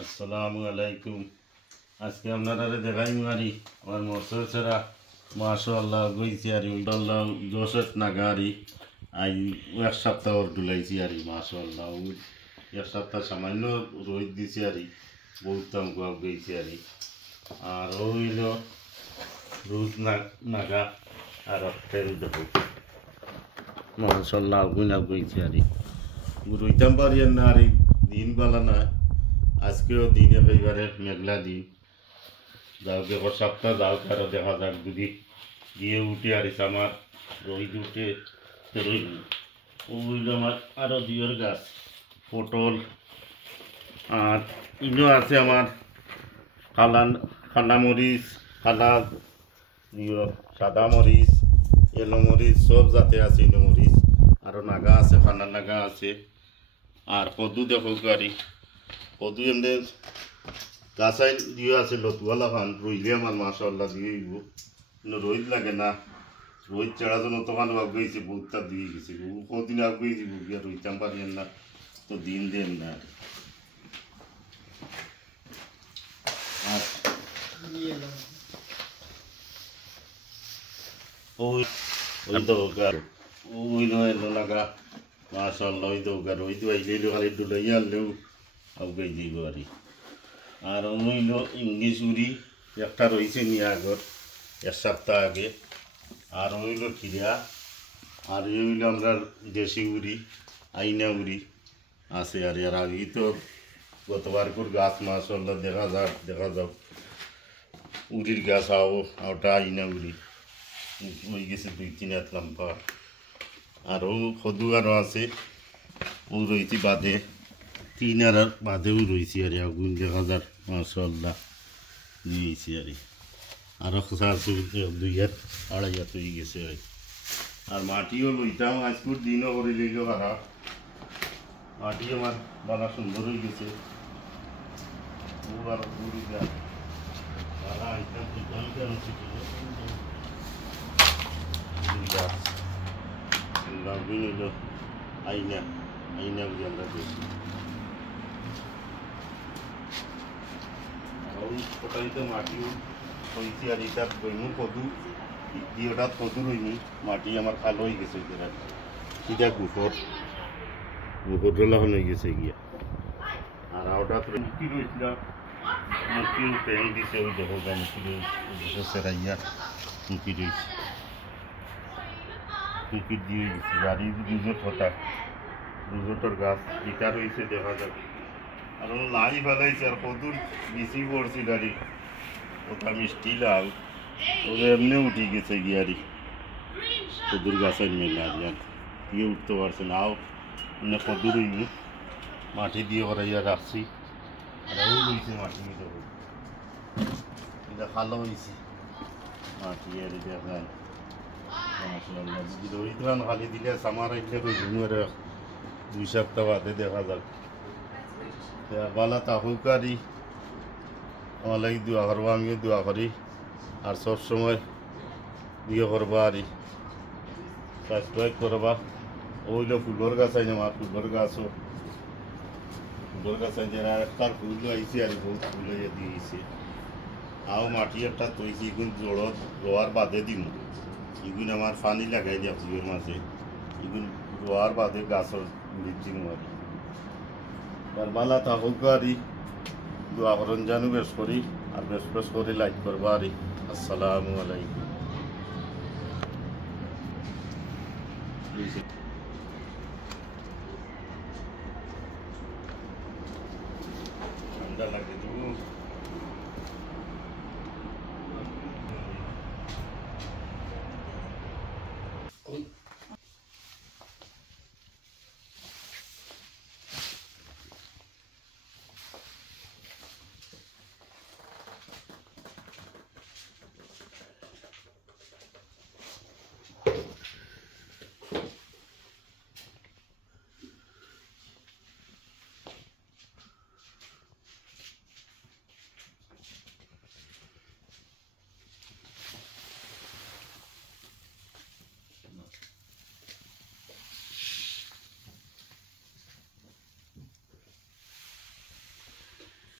আসসালামু আলাইকুম। আজকে আপনারা দেখাই মারি আমার মসর ছাড়া মাশাআল্লাহ গইছি আর আল্লাহ জোশেট নাগারি আই এক সপ্তাহ ডুলাইছি আর মাশাআল্লাহ এক সপ্তাহ সামান্য রোদ দিছি আর বহুত গইছি আর হইল রোদ নাগা আর তেল দেখো মাশাআল্লাহ গুনা গইছি আর রইতাম পারি না আর দিন বেলা না আজকেও দিনে এবারে মেঘলা দিন যাও দেখো সপ্তাহ যাও কারো দেখা যাক যদি দিয়ে উঠে আর আমার রোদ উঠে ওইল আমার আরও দিয়ের গাছ পটল আর ইনো আছে আমার কালা মরিচ কালা সাদা মরিচ এলো মরিচ সব জাতে আছে ইনো মরিচ আরও নাগা আছে খানা নাগা আছে আর কদু দেখো গাড়ি কদু এমনি গাছাই দিয়ে আছে লতুয়ালা খান রইলে আমার মাশাআল্লাহ দিয়ে রোদ লাগে না রোদ চেড়া জন্য তখন আগুয়েছে বহুতটা দিয়ে গেছে কদিন আগুয়েছি বুঝিয়া রইতাম পারিয়েন না তো দিন দেন না আর ওই দৌকা ওই নয় লাগা মাশাআল্লাহ ওই দৌকা রোদ আইলেও খালি ডুলাইয়া আনলেও আগুয়ে দিব আর হইল ইংলিশ উড়ি একটা রয়েছে নিয়ে আগর এক সপ্তাহ আগে আর হইল খিরা আর এই হইল আমরা দেশি উড়ি আইনা উড়ি আছে আর এর আগেই তো গতবার করে গাছ মাশাআল্লাহ দেখা যাও উড়ির গাছ ওটা আইনা উড়ি হয়ে গেছে 2-3 হাত লম্বা আরও কদু আরও আছে ও রয়েছে বাদে 3 আর বাদেও রয়েছে আর আগুন দেখা যার মাশাআল্লাহ নিয়েছি আরও 2 হাত 2.5 হাত হয়ে গেছে আর মাটিও লইতাম আজকের দিনও করে লইল খারাপ মাটি আমার বালা সুন্দর হয়ে গেছে ও আর পুরি গাছ বালা আইতাম দুজন কেন ছিল গাছ লাগুন হইল আইনা বলে আমরা দেখি ওটাইতে মাটিও হয়েছি আর এটা বইমু কদু দিয়ে ওটা কদু রইনি মাটি আমার খাল হয়ে গেছে সেটা গুফর হয়ে গেছে গিয়া আর ওটা মুখি রয়েছিল মুখি প্যাং দিছে ওই দেখো মুখি রয়েছে সেরাইয়া মুখি রয়েছে মুখি দিয়ে গেছে আর এই দুজোট হতা দুজোটর গাছ এটা রয়েছে দেখা যাবে আর লাই ফেলাইছে আর কদুর বেশি পড়ছি গাড়ি ওটা মিষ্টি লাল ওদের এমনি উঠে গেছে গিয়ারি কদুর গাছের মেলে আর দিয়ে উঠতে পারছে না এমনি কদুর মাটি দিয়ে করাইয়া রাখছি আর ও রয়েছে মাটি মিলে এটা ভালো হয়েছে মাটি আর দেখেন যদি রোহিত খান খালি দিলে সামার আইলে ঘুমের 2 সপ্তাহ বাদে দেখা যাক বালা তাহুকারি আমালাই দোয়া করবো আমিও দোয়া করি আর সবসময় দিয়ে করবা আর সাবস্ক্রাইব করবা ওইল ফুলের গাছ আইন আমার ফুলের গাছও একটা ফুল আইসি আর বহুত ফুল দিয়েছে আও মাটি একটা তৈছি এগুন জড়ত রোয়ার বাদে দিম এগুন আমার পানি লাগাই দিয়া ফুলের মাঝে এগুন রোয়ার বাদে গাছের বৃদ্ধি মারি বালা তাহুকারি দোয়া করন জানু বেশ করি আর বেশ করে লাইক করবো আর আসসালামু আলাইকুম ঠান্ডা লাগে তো